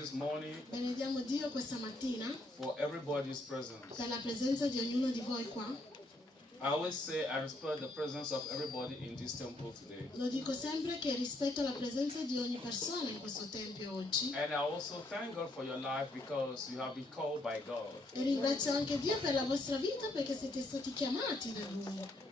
this morning Benediamo Dio questa mattina for everybody's presence. per la presenza di ognuno di voi qua. I always say I respect the presence of everybody in this temple today. Lo dico sempre che rispetto la presenza di ogni persona in questo tempio oggi. And I also thank God for your life because you have been called by God. E ringrazio anche Dio per la vostra vita perché siete stati chiamati da Lui.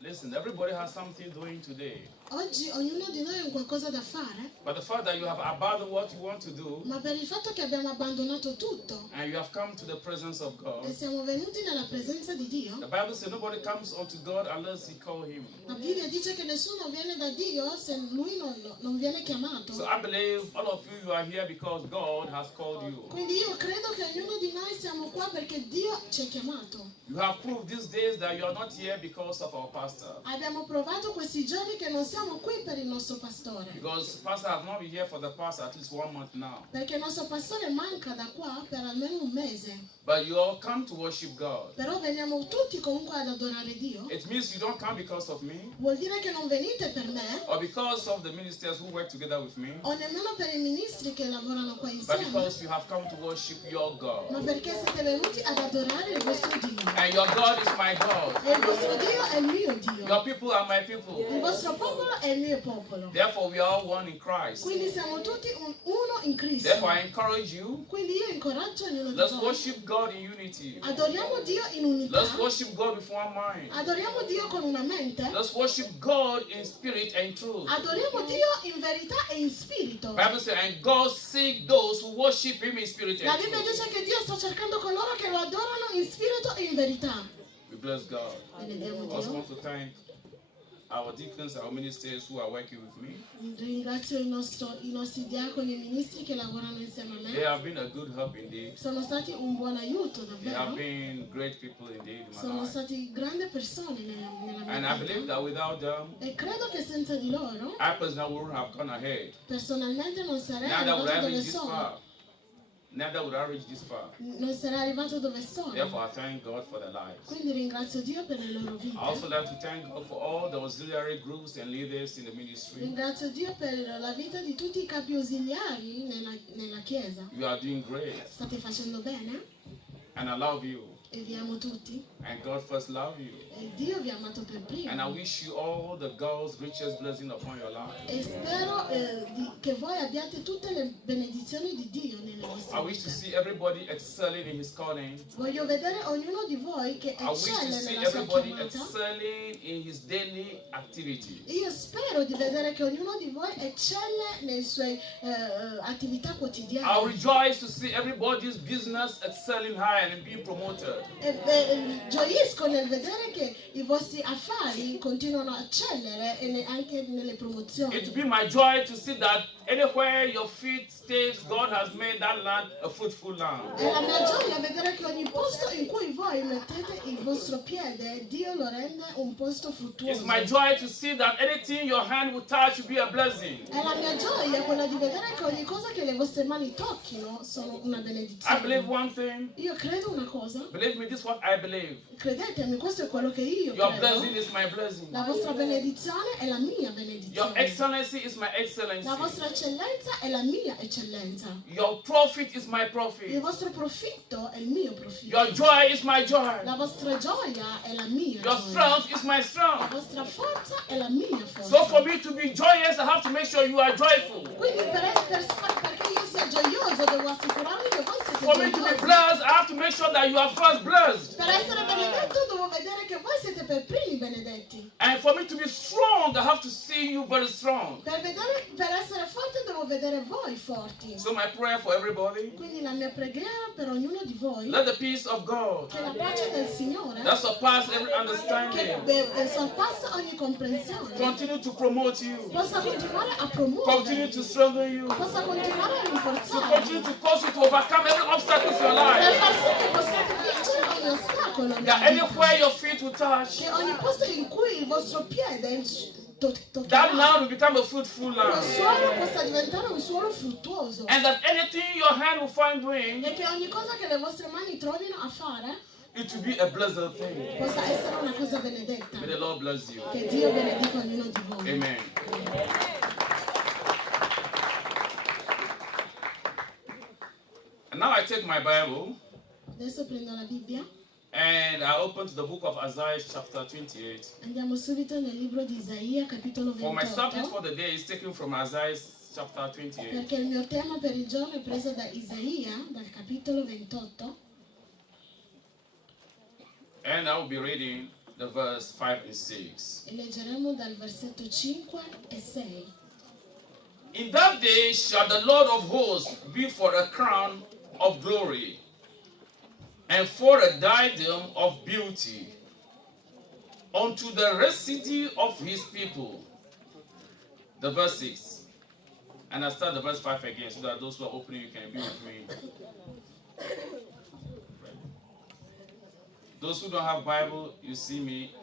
Listen, everybody has something doing today. Oggi ognuno di noi ha un qualcosa da fare, But the fact that you have abandoned what you want to do ma per il fatto che abbiamo abbandonato tutto and you have come to the presence of God, e siamo venuti nella presenza di Dio, the Bible says nobody comes unto God unless he call him. la Bibbia dice che nessuno viene da Dio se Lui non viene chiamato. So I believe all of you are here because God has called you. Quindi io credo che ognuno di noi siamo qua perché Dio ci ha chiamato. You have proved these days that you are not here because of our pastor. Abbiamo provato questi giorni che non siamo qui per il nostro pastore, Because pastor has not been here for the past at least 1 month now. perché il nostro pastore manca da qua per almeno un mese. But you all come to worship God. Però veniamo tutti comunque ad adorare Dio. It means you don't come because of me Vuol dire che non venite per me or because of the ministers who work together with me, o nemmeno per i ministri che lavorano qua but insieme, because you have come to worship your ma God. perché siete venuti ad adorare il vostro Dio. And your God is my God. E il vostro Dio è il mio Dio. Your people are my Il people. vostro popolo è il mio popolo. Therefore, we are all one in Christ. Quindi siamo tutti uno in Cristo. Therefore, I encourage you, Quindi io incoraggio ognuno di let's voi. worship God in unity. Adoriamo Dio in unità. Let's worship God with one mind. Adoriamo Dio con una mente. Let's worship God in spirit and truth. Adoriamo Dio in verità e in spirito. Bible says, and God seek those who worship Him in spirit La and Bibbia truth. dice che Dio sta cercando coloro che lo adorano in spirito e in verità. We bless God. Benediamo I also Dio. want to thank our deacons, our ministers who are working with me. Ringrazio i nostri diaconi e ministri che lavorano insieme a They me. have been a good help indeed. Sono stati un buon aiuto, They have davvero. been great people indeed in my Sono life. stati grandi persone nella And I mia believe vita. that without them, E credo che senza di loro, I personally wouldn't have gone ahead. personalmente non sarei Neither would I arrivato reach dove this sono. far. Neither would I reach this far. Non sarei arrivato dove sono. Therefore, I thank God for their lives. Quindi ringrazio Dio per le loro I also vite. like to thank God for all the auxiliary groups and leaders in the ministry. Ringrazio Dio per la vita di tutti i capi ausiliari nella Chiesa. You are doing great, State facendo bene and I love you. e vi amo tutti. And God first loved you. E Dio vi ha amato per And I primo. wish you all the God's richest blessing upon your life. E spero che voi abbiate tutte le benedizioni di Dio nelle I vostre wish to vite. see everybody excelling in His calling. Voglio vedere ognuno di voi che I wish to eccelle see nella sua everybody chiamata. excelling in his daily activities. Io spero di vedere che ognuno di voi eccelle nelle sue attività I'll quotidiane. rejoice to see everybody's business excelling high and being promoted. E gioisco nel vedere che i vostri affari continuano a eccellere e anche nelle promozioni. It will be my joy to see that anywhere your feet stays, God has made that land a fruitful land. È la mia gioia vedere che ogni posto in cui voi mettete il vostro piede, Dio lo rende un posto It's fruttuoso. my joy to see that anything your hand will touch will be a blessing. È la mia gioia quella di vedere che ogni cosa che le vostre mani tocchino sono una I believe benedizione. one thing. Io credo una cosa, Believe me, this is what I believe. credetemi, questo è quello che io Your credo. blessing is my blessing. La vostra benedizione è la mia Your benedizione. excellency is my excellency. La vostra eccellenza è la mia eccellenza. Your profit is my Il profit. vostro profitto è il mio profitto. Your joy is my joy. La vostra gioia è la mia Your gioia. strength is my La strength. vostra forza è la mia So for forza. me to be joyous, I have to make sure you are joyful. Quindi perché io sia gioioso devo assicurarmi che voi siete For me to be gioiosi. blessed, I have to make sure that you are first blessed. Per essere benedetto devo vedere che voi siete per primi benedetti. And for me to be strong, I have to see you very strong. Per essere forte devo vedere voi forti. So my prayer for everybody, Quindi la mia preghiera per ognuno di voi let the peace of God che la pace del Signore that surpasses every che understanding sorpassa ogni comprensione continue to promote you, possa continuare a continue promuovere, to strengthen you, possa continuare a to rinforzare, continue to cause you to overcome every obstacle in your per life. far sì che possiate vincere ogni ostacolo That nella anywhere vita. your feet will touch, Che ogni posto in cui il vostro piede that toccherà, land will become a fruitful quel land. suolo possa diventare un suolo fruttuoso. And that anything your hand will find doing, E che ogni cosa che le vostre mani trovino a fare it will be a blessed thing. possa essere una cosa benedetta. May the Lord bless you. Che Dio benedica ognuno di voi. Amen. I take my Bible Adesso prendo la Bibbia. and I open to the book of Isaiah chapter 28. Andiamo subito nel libro di Isaia, capitolo For my subject 28. for the day is taken from Isaiah chapter 28. Perché il mio tema per il giorno è preso da Isaia, dal capitolo 28. And I will be reading the verse 5 and 6. E leggeremo dal versetto 5 e 6. In that day shall the Lord of hosts be for a crown of glory and for a diadem of beauty unto the residue of his people. The verse 6. And I start the verse 5 again so that those who are opening, you can be with me. Those who don't have Bible, you see me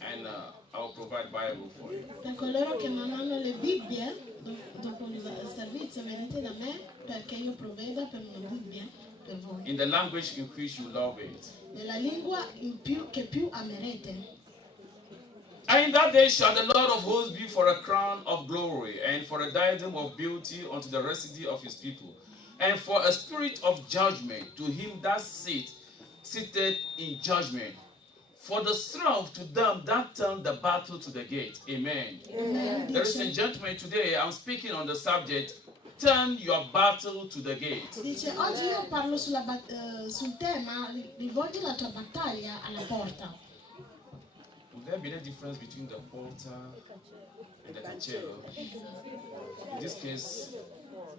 and I will provide Bible for you. Per coloro che non hanno le Bibbie, dopo il servizio venite da me perché io provveda per una Bibbia per voi. In the language in which you love it. Nella lingua che più amerete. And in that day shall the Lord of hosts be for a crown of glory, and for a diadem of beauty unto the residue of his people, and for a spirit of judgment to him that sitteth in judgment, for the strength to them that turn the battle to the gate. Amen. Amen. Ladies and gentlemen, today I'm speaking on the subject, turn your battle to the gate. Dice, oggi io parlo sul tema, rivolgi la tua battaglia alla porta. Would there be any difference between the porta and the cancello? In this case,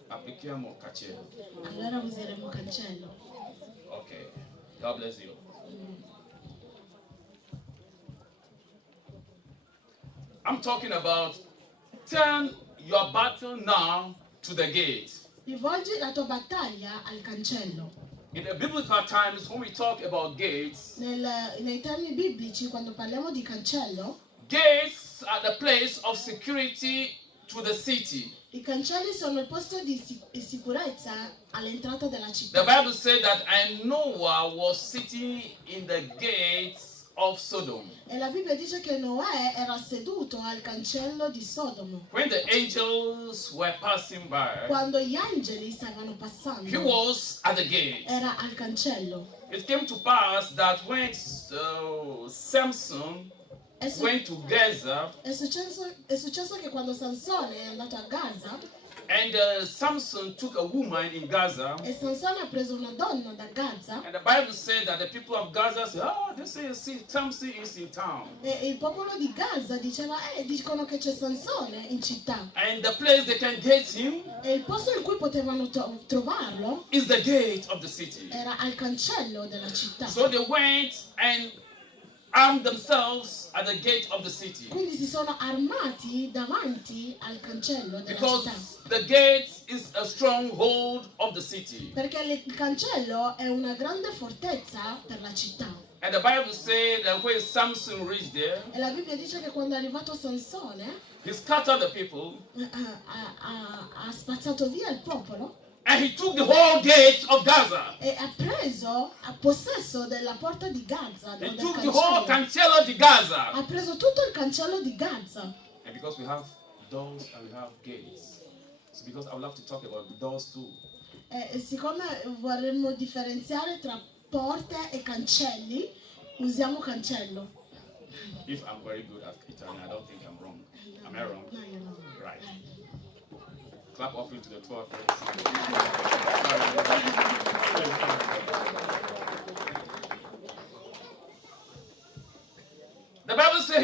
applichiamo cancello. Allora useremo cancello. Okay. God bless you. I'm talking about turn your battle now to the gate. Rivolgi la tua battaglia al cancello. In the biblical times, when we talk about gates, Nei termini biblici, quando parliamo di cancello, gates are the place of security to the city. i cancelli sono il posto di sicurezza all'entrata della The città. Bible said that and Noah was sitting in the gates of Sodom. E la Bibbia dice che Noè era seduto al cancello di Sodomo. When the angels were passing by, Quando gli angeli stavano he passando, was at the gate. era al cancello. It came to pass that when Samson È, su- went to Gaza, è successo che quando Sansone è andato a Gaza, and Samson took a woman in Gaza, e Sansone ha preso una donna da Gaza, and the Bible said that the people of Gaza said, "Oh, they say Samson is in town." e il popolo di Gaza diceva, dicono che c'è Sansone in città. And the place they can get him E il posto in cui potevano trovarlo is the gate of the city. era al cancello della città. So they went and armed themselves at the gate of the city. Quindi si sono armati davanti al cancello della Because città. the gate is a stronghold of the city. Perché il cancello è una grande fortezza per la città. And the Bible said that when Samson reached there, E la Bibbia dice che quando è arrivato Sansone he scattered the people ha spazzato via il popolo and he took the whole gate of Gaza. e ha possesso della porta di Gaza, He del took the whole cancello. cancello di Gaza. Ha preso tutto il cancello di Gaza. And because we have doors and we have gates, so because I would love to talk about doors too. E siccome vorremmo differenziare tra porte e cancelli, usiamo cancello. If I'm very good at Italian, I don't think I'm wrong. Am I wrong? No, you're not. Right. Clap offering to the 12 The Bible says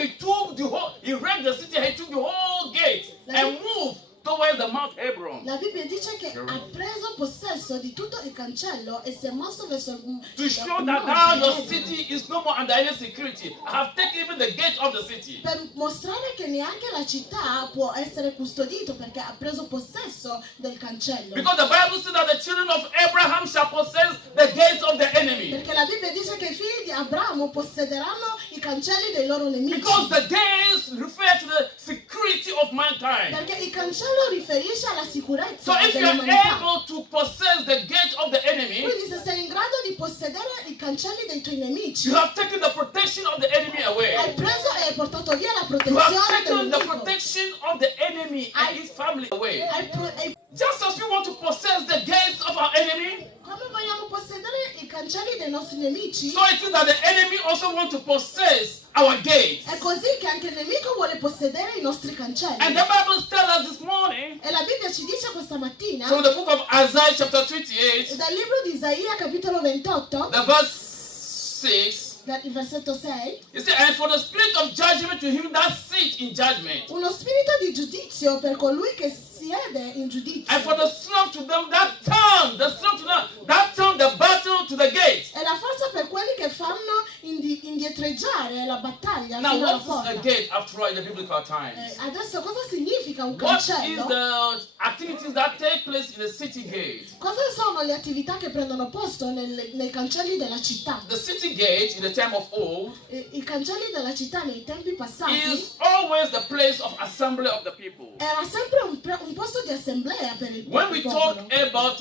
he wrecked the city, he took the whole gate and moved towards the Mount Hebron. La Bibbia dice che ha preso possesso di tutto il cancello e si è mosso verso To show that now your city is no more under any security. I have taken even the gate of the city. per mostrare che neanche la città può essere custodito perché ha preso possesso del cancello. Because the Bible says that the children of Abraham shall possess the gates of the enemy. Perché la Bibbia dice che i figli di Abramo possederanno i cancelli dei loro nemici. Because the gates refer to the security of mankind. Perché il cancello riferisce alla sicurezza So if you are dell'umanità. able to possess the gate of the enemy, Quindi se sei in grado di possedere i cancelli dei tuoi nemici, you have taken the protection of the enemy away. hai preso e hai portato portato via la You protezione have taken the dell'nemico. protection of the enemy and his family away. Hai Just as we want to possess the gates of our enemy, Come vogliamo possedere i cancelli dei nostri nemici, so it is that the enemy also wants to possess our gates. è così che anche il nemico vuole possedere i nostri cancelli. And the Bible tells us this morning E la Bibbia ci dice questa mattina, from the book of Isaiah chapter 28, dal libro di Isaia capitolo 28, the verse 6, dal versetto 6, it says, and for the spirit of judgment to him that sits in judgment, uno spirito di giudizio per colui che siede in giudizio, and for the strength to them that turn, the battle to the gate. e la forza per quelli che fanno indietreggiare la battaglia Now, fino alla what is porta. a gate after all in the biblical times? Adesso cosa significa un What is cancello? the activities that take place in the city gate? Cosa sono le attività che prendono posto nei cancelli della città? The city gate in the time of old I cancelli della città nei tempi passati is always the place of assembly of the people. era sempre un posto di assemblea per il When we popolo. talk about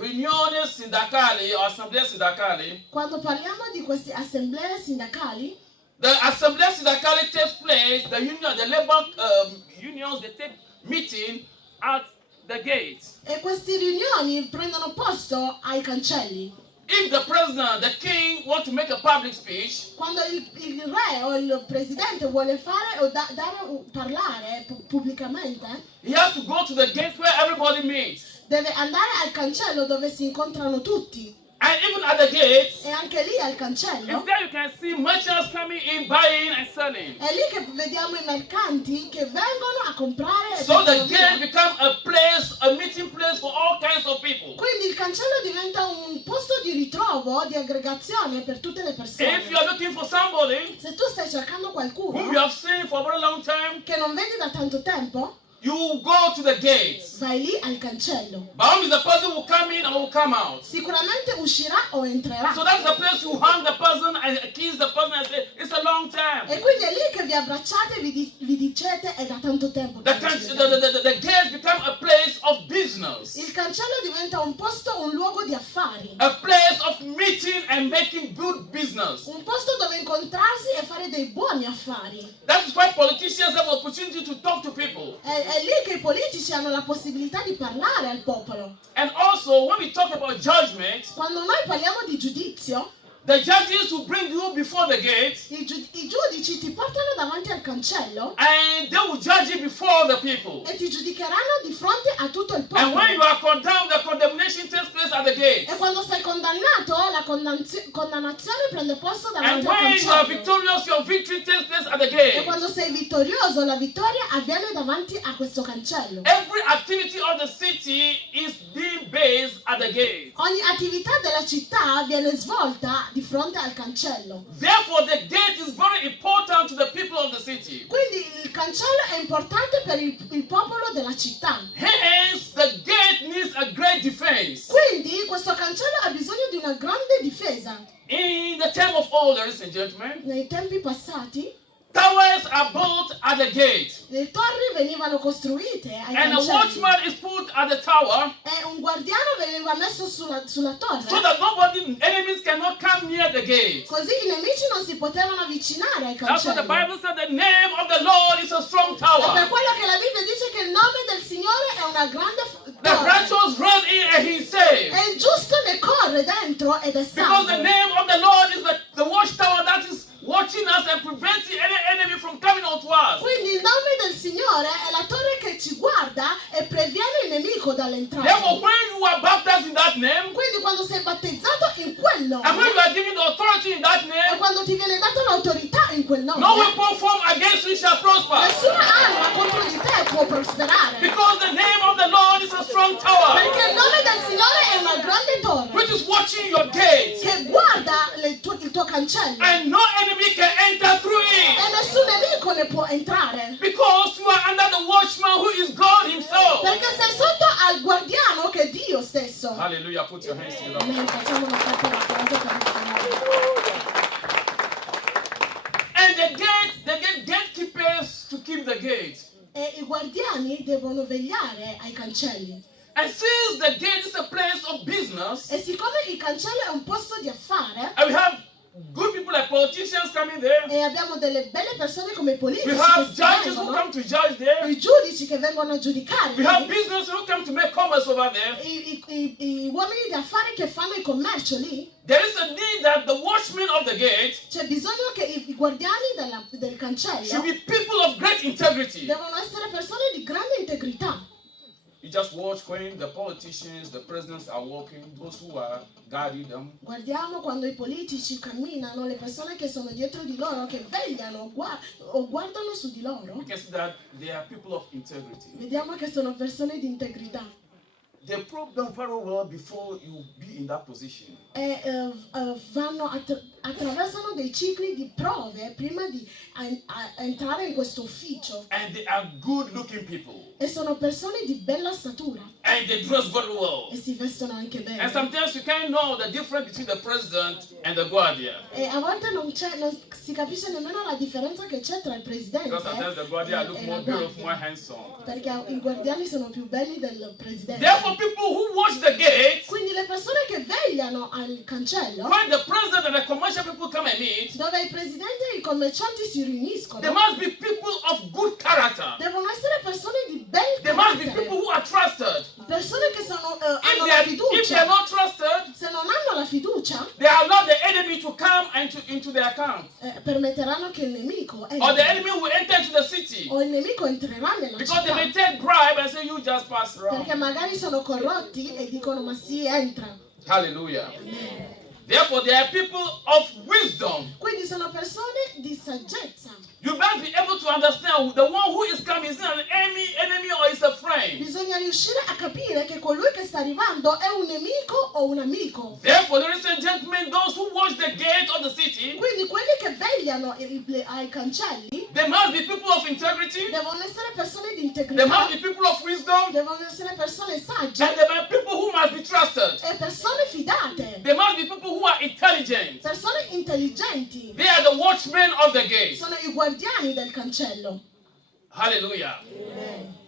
riunioni sindacali or assemblee sindacali, Quando parliamo di queste assemblee sindacali, the assemblee sindacali takes place, the labor unions, they take meeting at the gate. e queste riunioni prendono posto ai cancelli. If the president, the king, want to make a public speech, Quando il re o il presidente vuole fare o parlare pubblicamente, he has to go to the gate where everybody meets. deve andare al cancello dove si incontrano tutti. And even at the gate, E anche lì al it's cancello there you can see merchants coming in, buying and selling. è lì che vediamo i mercanti che vengono a comprare e So the portano gate via. becomes a place, a meeting place for all kinds of people. Quindi il cancello diventa un posto di ritrovo, di aggregazione per tutte le If you persone. are looking for somebody Se tu stai cercando whom you qualcuno have seen for a very long time, che non vedi da tanto tempo, you go to the gate. vai lì al cancello. By always the person will come in and will come out. Sicuramente uscirà o entrerà. So that's the place you hang the person and kiss the person and say, it's a long time. E quindi è lì che vi abbracciate e vi dicete è da tanto tempo che non ci vediamo. The gate becomes a place of business, Il cancello diventa un posto, un luogo di affari. a place of meeting and making good business. Un posto dove incontrarsi e fare dei buoni affari. That is why politicians have opportunity to talk to people. È lì che i politici hanno la possibilità di parlare al popolo. And also, when we talk about judgment, Quando noi parliamo di giudizio, the judges will bring you before the gate i giudici ti portano davanti al cancello and they will judge you before the people. e ti giudicheranno di fronte a tutto il And when you popolo. are condemned, the condemnation takes place at the gate. E quando sei condannato, la condannazione prende posto And davanti al when you are cancello. victorious, your victory takes place at the E gate. quando sei vittorioso, la vittoria avviene davanti a questo cancello. Every activity of the city is being based at the gate. Ogni attività della città viene svolta di fronte al cancello. Therefore, the gate is very important to the people of the city. Quindi il cancello è importante per il popolo della città. Hence, the gate needs a great defense. Quindi questo cancello ha bisogno di una grande difesa. In the time of old, ladies and gentlemen, Nei tempi passati towers are built at the gate. le torri venivano costruite ai And a cancelli watchman is put at the tower e un guardiano veniva messo sulla so torre, that enemies cannot come near the gate. così i nemici non si potevano avvicinare ai That's what the cancelli. Bible said. The name of the Lord is a strong È per tower. quello che la Bibbia dice che il nome del Signore è una grande The torre righteous run in and he is saved. e il giusto ne corre dentro ed è Because the salvo. name of the Lord is the watchtower that is watching us and preventing any enemy from coming onto us. Quindi il nome del Signore è la torre che ci guarda e previene il nemico dall'entrata. Therefore, when you are baptized in that name, Quindi quando sei battezzato in quel and when nome you are given the authority in that e name, quando ti viene data l'autorità in quel no nome, weapon formed against you shall prosper. nessuna arma contro di te può prosperare. Because the name of the Lord is a strong tower, Perché il nome del Signore è una grande torre which is watching your gate, che guarda il tuo cancello and no enemy can enter through e it. nessun nemico ne può entrare. Because you are under the watchman who is God himself. Perché sei sotto al guardiano che è Dio stesso. Hallelujah. Put your hands together. Amen. Facciamo una forte applauso per il Signore. And the gatekeepers to keep the gate. E i guardiani devono vegliare ai cancelli. And since the gate is a place of business, E siccome il cancello è un posto di affare, and we have good people like politicians coming there. E abbiamo delle belle persone come i politici We che have si judges who vengono, come to judge there. i giudici che vengono a giudicare, We have business who come to make commerce over there. i uomini di affari che fanno il commercio lì. There is a need that the watchmen of the gate C'è bisogno che i guardiani del should cancello be people of great integrity. devono essere persone di grande integrità. You just watch when the politicians, the presidents are walking, those who are guarding them. Guardiamo quando i politici camminano, le persone che sono dietro di loro, che vegliano o guardano su di loro. You can see that they are people of integrity. Vediamo che sono persone di integrità. They probe them very well before you be in that position. E attraversano dei cicli di prove prima di entrare in questo ufficio. And they are good looking people. E sono persone di bella statura. And they dress very well. E si vestono anche bene. And sometimes you can't know the difference between the president and the guardian. E a volte non si capisce nemmeno la differenza che c'è tra il presidente Because sometimes the guardian look e more la beautiful, more guardia. handsome. Perché i guardiani sono più belli del presidente. Therefore, people who watch the gate, Quindi le persone che vegliano al cancello, when the president and the commercial people come and meet, dove il presidente e i commercianti si they riuniscono, must be people of good character. devono essere persone di bel They must be carattere, people who are trusted. persone che hanno la If they are fiducia. not trusted, Se non hanno la fiducia, they allow the enemy to come into their account. permetteranno che il nemico Or the entri, enemy will enter into the city. o il nemico entrerà nella Because they città, may take bribe and say, you just pass around. perché magari sono corrotti e dicono ma sì, entra. Hallelujah. Therefore, they are people of wisdom. Quindi sono persone di saggezza. You must be able to understand the one who is coming is not an enemy or is a friend. Bisogna riuscire a capire che colui che sta arrivando è un nemico o un amico. Therefore, ladies and gentlemen, those who watch the gate of the city, Quindi quelli che vegliano ai cancelli they must be people of integrity. devono essere persone di They integrità, must be people of wisdom. devono essere persone And sagge they must be people who must be trusted. e persone fidate, They must be people who are intelligent. persone intelligenti. They are the watchmen of the gate. Sono i guardiani del cancello. Hallelujah.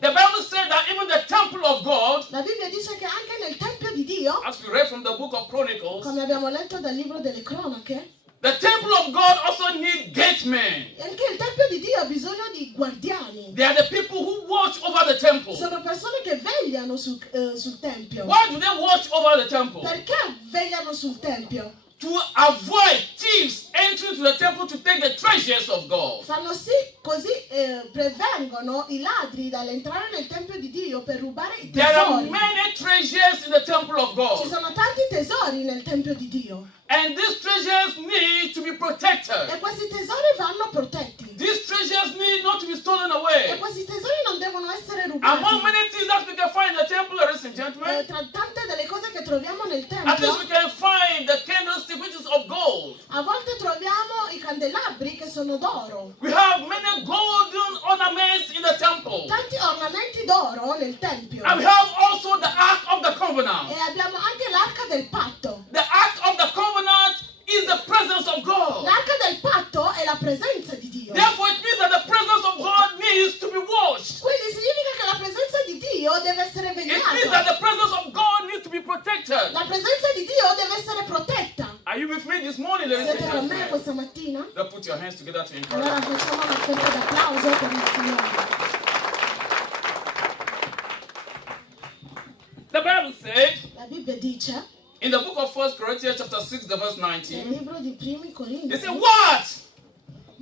The Bible said that even the temple of God, La Bibbia dice che anche nel Tempio di Dio, as we read from the book of Chronicles, come abbiamo letto dal libro delle cronache, the temple of God also needs gatemen. anche il Tempio di Dio ha bisogno di guardiani. They are the people who watch over the temple. Sono persone che vegliano sul Tempio. Why do they watch over the temple? Perché vegliano sul Tempio? To avoid thieves entering to the temple to take the treasures of God. Fanno sì, così prevengono i ladri dall'entrare nel Tempio di Dio per rubare i There are tesori. many treasures in the temple of Ci God. sono tanti tesori nel Tempio di Dio And these treasures need to be protected. e questi tesori vanno protetti. These treasures need not to be stolen E away. questi tesori non devono essere Among rubati. many things that we can find in the temple, ladies and gentlemen, Tra tante delle cose che troviamo nel at least we Tempio, can find the candlestick which is of gold. a volte troviamo i candelabri che sono d'oro. We have many golden ornaments in the temple. Tanti ornamenti d'oro nel Tempio. And we have also the Ark of the E Covenant. abbiamo anche l'Arca del Patto. The Ark of the Covenant is the presence of God. L'Arca del Patto è la presenza di Dio. Therefore, it means that the presence of God needs to be watched. Quindi significa che la presenza di Dio deve essere It means that vegliata. the presence of God needs to be protected. La presenza di Dio deve essere protetta. Are you with me this morning, ladies and Siete con me gentlemen? questa mattina? Then put your hands together to Allora encourage. facciamo una forte d'applauso per il Signore. The Bible said La Bibbia dice, in the book of 1 Corinthians chapter 6, the verse nel 19, libro di Primi it Corinzi, said, what?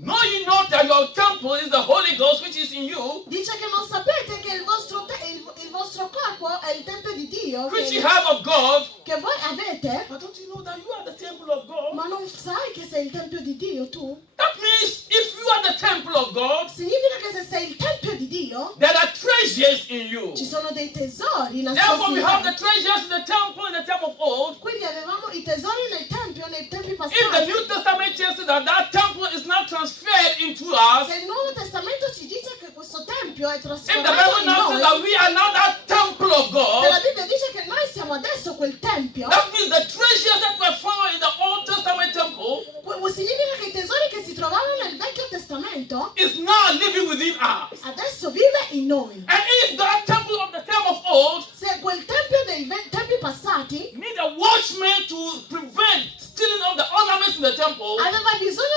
Know ye not that your temple is the Holy Ghost which is in you, dice che non sapete che il vostro corpo è il Tempio di Dio which ye have of God. che voi avete, But don't you know that you are the temple of God? ma non sai che sei il Tempio di Dio tu? That means if you are the temple of God, Significa che se sei il Tempio di Dio, there are treasures in you. ci sono dei tesori Therefore, we have nascosti. the treasures in the temple in the time of old. Quindi avevamo i tesori nel Tempio nei tempi If the passati. New Testament tells us that that temple is not transferred into us, Se il Nuovo Testamento ci dice che questo Tempio è if the trasformato Bible in now says noi, that we are now that temple of se la God, Bibbia dice che noi siamo adesso quel Tempio, that means the treasures that were found in the Old Testament temple significa che i tesori che si trovavano nel Vecchio Testamento is now living within us. adesso vive in noi. And if that temple of the time of old Se quel Tempio dei tempi passati need a watchman to prevent stealing of the ornaments in the temple, aveva bisogno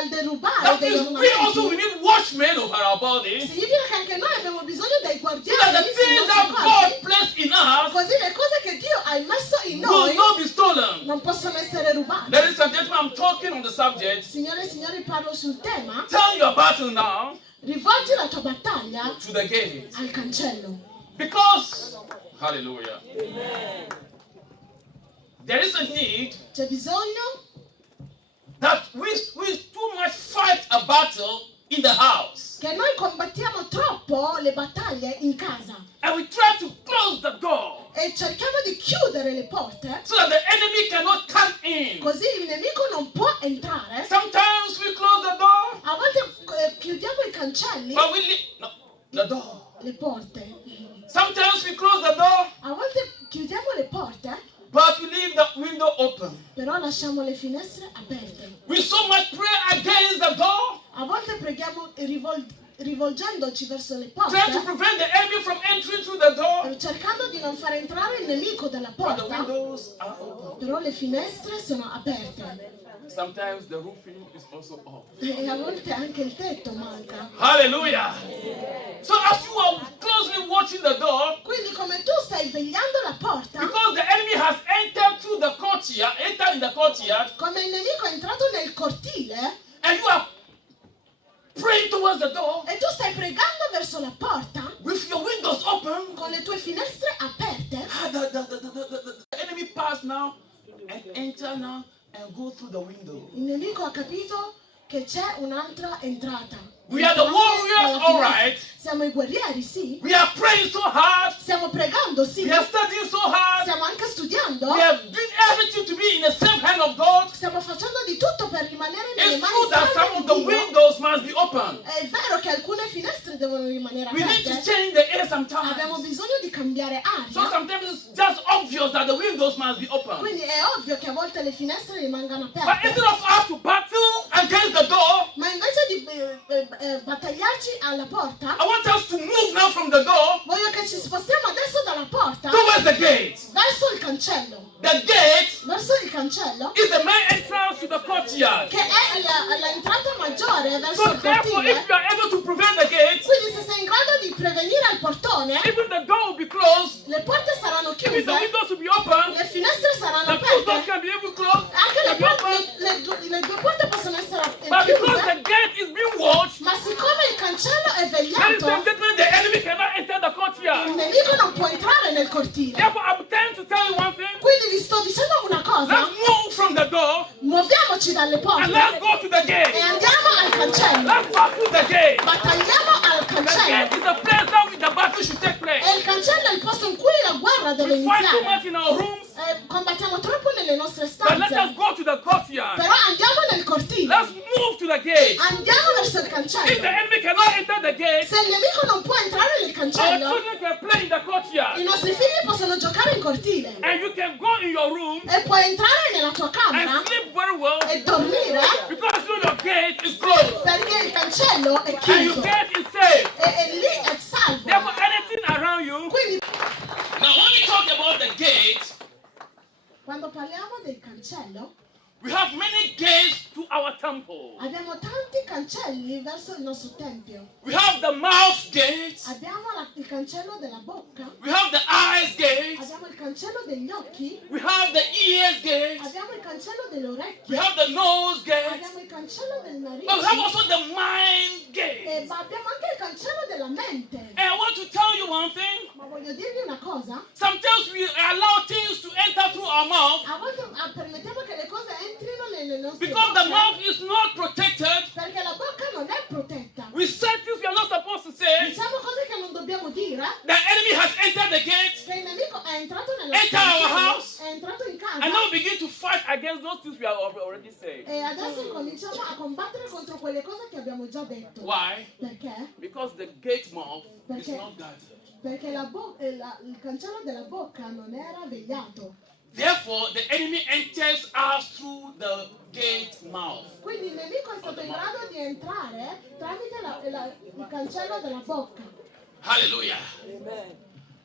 al derubare That degli means we also ornamenti, need watchmen over our body, significa che anche noi abbiamo bisogno dei so that guardiani the sui things nostri that corpi, God placed in us così le cose che Dio ha messo in will noi not be stolen. non possono essere rubate. Ladies and gentlemen, I'm talking on the subject. Signore e signori, parlo sul tema. Turn your battle now Rivolgi la tua battaglia to the gate. al cancello. Because, hallelujah, there is a need C'è bisogno that we too much fight a battle in the house. che noi combattiamo troppo le battaglie in casa And we try to close the door e cerchiamo di chiudere le porte so that the enemy cannot come in. così il nemico non può entrare. Sometimes we close the door, A volte chiudiamo i cancelli, but we leave no, the door. le porte. Sometimes we close the door, A volte chiudiamo le porte, but we leave the window open. però lasciamo le finestre aperte. We so much pray against the door, A volte preghiamo rivolgendoci verso le trying to porte, prevent the enemy from entering through the door. cercando di non far entrare il nemico dalla But the porta, windows are open. però le finestre sono aperte. Sometimes the roofing is also off. E a volte anche il tetto manca. Hallelujah. So as you are closely watching the door, Quindi come tu stai vegliando la porta, because the enemy has entered through the courtyard, entered in the courtyard, come il nemico è entrato nel cortile and you are praying towards the door e tu stai pregando verso la porta with your windows open, con le tue finestre aperte, the enemy pass now and enter now and go through the window. il nemico ha capito che c'è un'altra entrata. We are the warriors, all right. Siamo i guerrieri, sì. We are praying so hard. Stiamo pregando, sì. We are studying so hard. Stiamo anche studiando. We are doing everything to be in the safe hand of God. Stiamo facendo di tutto per rimanere nelle It's mani true that some salde of the di Dio. windows must be open. È vero che alcune finestre devono rimanere We need to aperte. change the air Abbiamo sometimes. bisogno di cambiare So aria. sometimes it's just obvious that the windows must be open. Quindi è ovvio che a volte le finestre rimangano But aperte. instead of us to battle against the door, Ma invece di battagliarci alla porta, I want us to move now from the door voglio che ci spostiamo adesso dalla porta towards the gate. verso il cancello. The gate Verso il cancello, is the main entrance to the courtyard. che è l'entrata maggiore verso So il therefore, if cortile. you are able to prevent the gate, Quindi se sei in grado di prevenire al portone, even the door will be closed, le porte saranno even the chiuse, windows will be open, le finestre saranno the two doors aperte, can be able to close, anche can be open. le due porte possono essere But because chiuse, the gate is being watched, ma siccome il cancello è ladies vegliato, and gentlemen, the enemy cannot enter the il courtyard. nemico non può entrare nel cortile. Therefore, I'm trying to tell you one thing. Quindi vi sto dicendo una cosa, Let's move from the door muoviamoci dalle and let's porte go to the e gate. andiamo al cancello. Let's go to the gate. Battagliamo al The gate cancello. is the place that the battle should take place. E il cancello è il posto in cui la guerra deve We fight too iniziare. much in our rooms, Combattiamo troppo nelle nostre but let us stanze. go to the courtyard. Però andiamo nel cortile. Let's move to the gate. Andiamo verso il If the cancello. enemy cannot enter the gate, Se il nemico non può entrare nel our cancello, children can play in the i courtyard. nostri figli possono giocare in cortile. And you can go in your room E puoi entrare nella tua camera and sleep very well e dormire because you know your gate is closed perché il cancello è and your chiuso. gate is safe. E lì è salvo. Therefore, anything around you. Quindi Now, when we talk about the gate, quando parliamo del cancello, we have many gates to our temple. abbiamo tanti cancelli verso il nostro tempio. We have the mouth gate. Abbiamo il cancello della bocca, We have the eyes gate. abbiamo il cancello degli occhi, We have the ears gate. abbiamo il cancello delle We orecchie, have the nose gate. abbiamo il cancello del But we have narice, also the mind gate. ma abbiamo anche il cancello della mente. And I want to tell you one thing. Ma voglio dirvi una cosa, Sometimes we allow things to enter through our mouth a volte permettiamo che le cose entrino nelle nostre because the bocche mouth is not protected. perché la bocca non è protetta. We say things we are not supposed to say. Diciamo cose che non dobbiamo dire, The enemy has entered the gate. che il nemico è entrato nella Enter our house. è entrato in casa. And now we begin to fight against those things we have already said. E adesso cominciamo a combattere contro quelle cose che abbiamo già detto. Why? Perché? Because the gate mouth is Perché? not guarded. Perché il cancello della bocca non era vegliato. Therefore, the enemy enters us through the gate mouth. Quindi il nemico è stato in grado di entrare tramite il cancello della bocca. Hallelujah.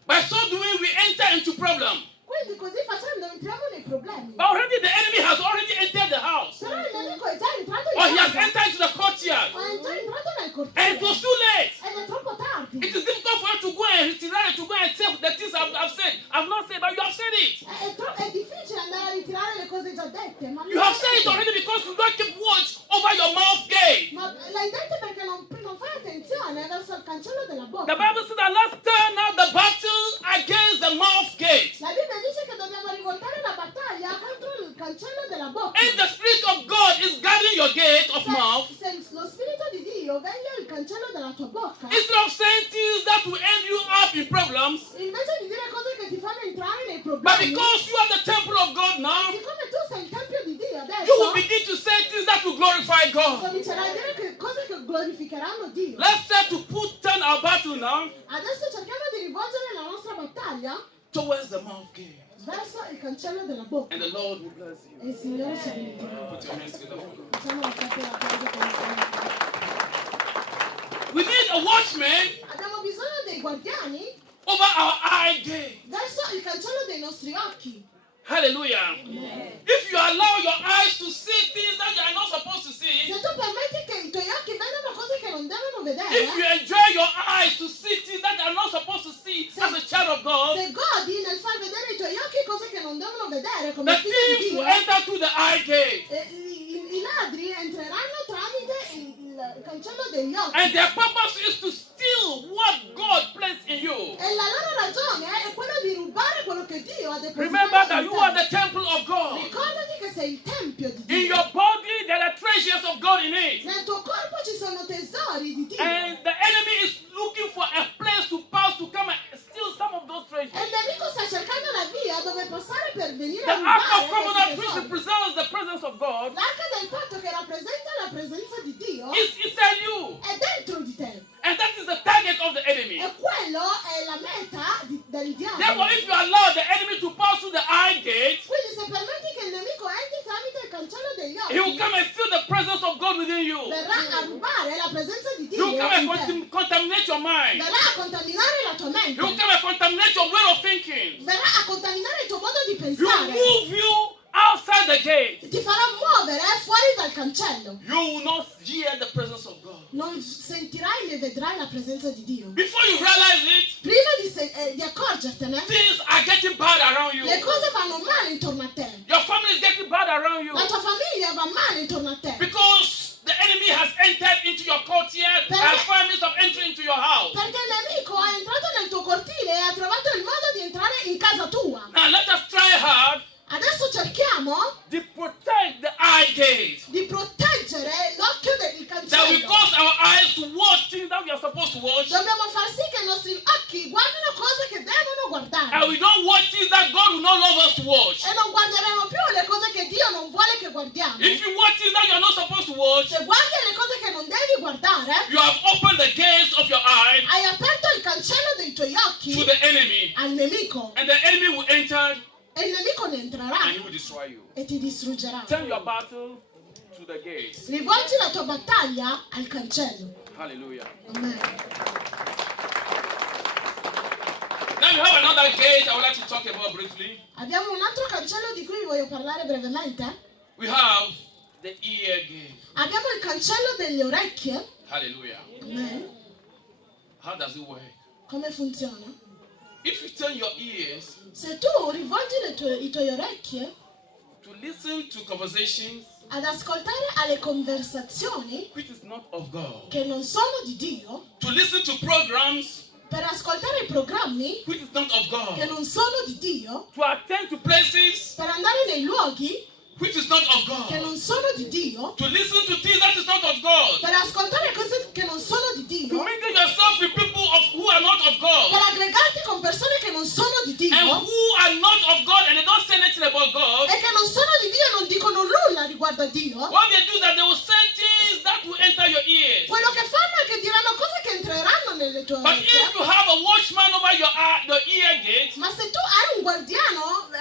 By so doing, we enter into problem. Quindi così facendo entriamo nei problemi. But already the enemy has already entered the house. Però il nemico è già entrato Or he in has casa. entered into the courtyard. O è già entrato nel And it cortile. was too late. Ed è troppo tardi. It is difficult for you to go and retirare, to go and say the things I've said. I've not said, but you have said it. È difficile andare a ritirare le cose già dette. Ma You have said it already because you don't keep watch over your mouth gate. Ma l'hai detto perché non fai attenzione verso il cancello della bocca. The Bible says that let's turn out the battle against the mouth gate. La Bibbia dice che dobbiamo rivoltare la battaglia contro il cancello della bocca. And the Spirit of God is guarding your gate of mouth. Se lo Spirito di Dio veglia il cancello della tua bocca, Instead of saying things that will end you up in problems, invece di dire cose che ti fanno entrare nei but problemi, because you are the temple of God now, siccome tu sei il tempio di Dio you will adesso, begin to say things that will glorify God. comincerai a dire cose che glorificheranno Dio. Let's try to turn our battle now Adesso cerchiamo di rivolgere la nostra battaglia towards the mouth gate. verso il cancello della bocca. And the Lord will bless you. E il Signore ci aiuterà. Put your hands together for God. Facciamo la cose come We need a watchman abbiamo bisogno dei guardiani over our eye gate. verso il cancello dei nostri occhi. Hallelujah. If you allow your eyes to see things that you are not supposed to see, Se tu permetti che i tuoi occhi vedano cose che non devono vedere, if you enjoy your eyes to see things that you are not supposed to see as a child of God, se godi nel far vedere ai tuoi occhi cose che non devono vedere come the figlio di thieves Dio, will enter through the eye gate. i ladri entreranno tramite il cancello degli occhi. And their purpose is to steal what God placed in you. E la loro ragione è quella di rubare quello che Dio ha depositato Remember that in you are te. the temple of God. Ricordati che sei il tempio di In Dio. your body, there are treasures of God in it. Nel tuo corpo ci sono tesori di Dio. And the enemy is looking for a place to pass to come and steal some of those treasures. E il nemico sta cercando la via dove passare per venire The a Ark of rubare Covenant, questi which tesori. represents the presence of God, L'arca del patto che rappresenta la presenza di Dio is inside you. è dentro di te. And that is the target of the enemy. E quello è la meta del diavolo. Therefore, if you allow the enemy to pass through the eye gate, Quindi se permetti che il nemico entri tramite il cancello degli he will occhi, come and feel the presence of God within you. verrà a rubare la presenza di He Dio will come and in te. contaminate your mind. Verrà a contaminare la tua He will mente. come and contaminate your way of thinking. Verrà a contaminare il tuo modo di He will pensare. move you outside the gate. Ti farà muovere fuori dal cancello. You will not hear the presence of God. Non sentirai né vedrai la presenza di Dio. Before you realize it, Prima di accorgertene, things are getting bad around you. le cose vanno male intorno a te. Your family is getting bad around you. La tua famiglia va male intorno a te. Because the enemy has entered into your courtyard and found means of entering into your house. Perché il nemico è entrato nel tuo cortile e ha trovato il modo di entrare in casa tua. Now let us try hard Adesso cerchiamo to protect the eye gate. di proteggere l'occhio del That we cancello. cause our eyes to watch things that we are supposed to watch. Dobbiamo far sì che i nostri occhi guardino cose che devono guardare. And we don't watch things that God will not love us to watch. E non guarderemo più le cose che Dio non vuole che guardiamo. If you watch things that you are not supposed to watch, Se guardi le cose che non devi guardare, you have opened the gates of your eye hai aperto il cancello dei tuoi to occhi the enemy. al nemico. And the enemy will enter E il nemico ne entrerà and he will destroy you. e ti distruggerà. Turn your battle to the gates. Rivolgi la tua battaglia al cancello. Hallelujah. Amen. Now we have another gate I would like to talk about briefly. Abbiamo un altro cancello di cui vi voglio parlare brevemente. We have the ear gate. Abbiamo il cancello delle orecchie. Hallelujah. Amen. How does it work? Come funziona? If you turn your ears Se tu rivolgi i tuoi orecchie to listen to conversations ad ascoltare alle conversazioni which is not of God, che non sono di Dio, to listen to programs per ascoltare i programmi which is not of che God, non sono di Dio, to attend to places per andare nei luoghi which is not of che God, non sono di Dio, to listen to things that is not of God, per ascoltare cose che non sono di to Dio, mingle yourself with people who are not of per God, aggregarti con persone che non sono di Dio and who are not of God and they don't say anything about God. e che non sono di Dio e non dicono nulla riguardo a Dio. What they do is that they will say things that will enter your ears. Quello che fanno è che diranno cose che entreranno nelle tue But orecchie. if you have a watchman over your ear gate, Ma se tu hai un guardiano